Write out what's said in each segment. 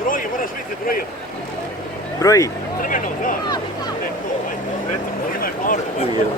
Broji, moraš vidjeti broji. Broji. Crveno, da. Ne, to ovaj. Eto, imaj power. Ujel.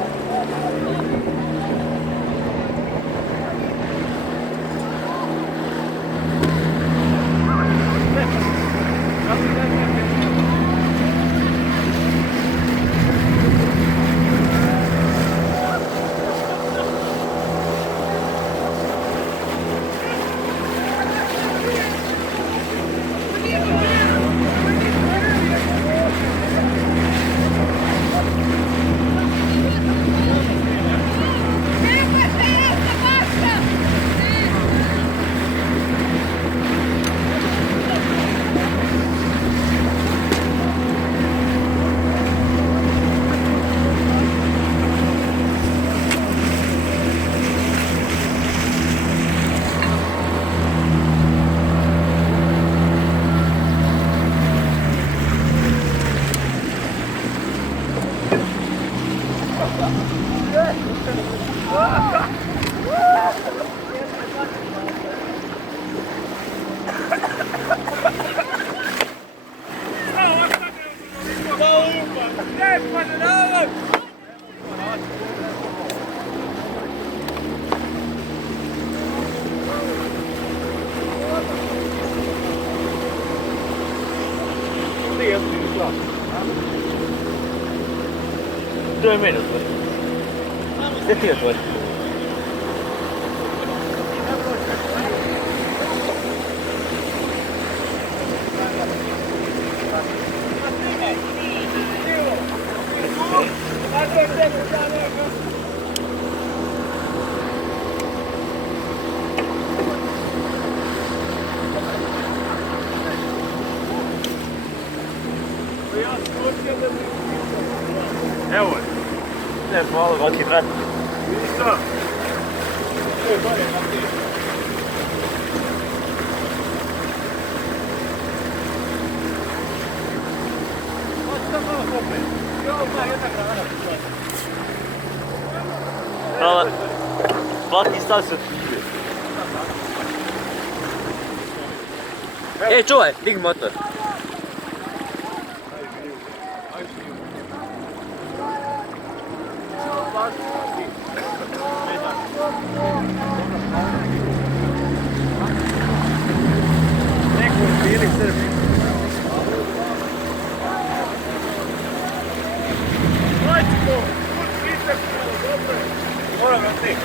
To je meni otvori. Gdje ti otvori? Evo je. Ne, malo, ovak je vrat. Vidiš to? To je bolje na ti. Hoće sam malo popet. I ovo zna jedna granata. Hvala. Vlaki stav se otkrive. Ej, čuvaj, digni motor. Neko je bili Srbi. Majčko, put svitak, dobro je. Moram ga ti.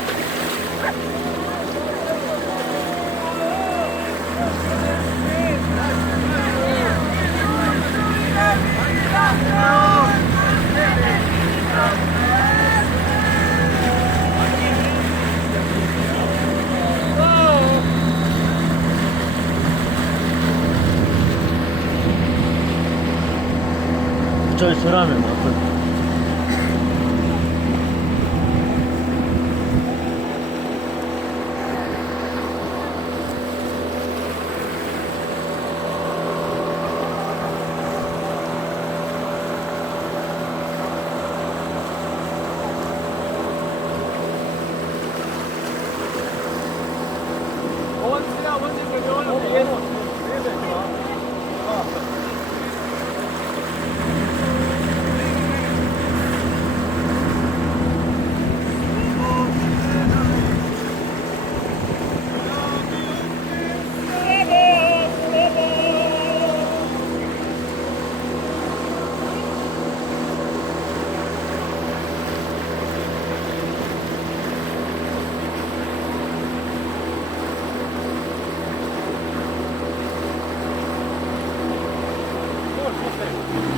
Čovjek su ramen napravili. Ovo se ja vozim kamionom. Ovo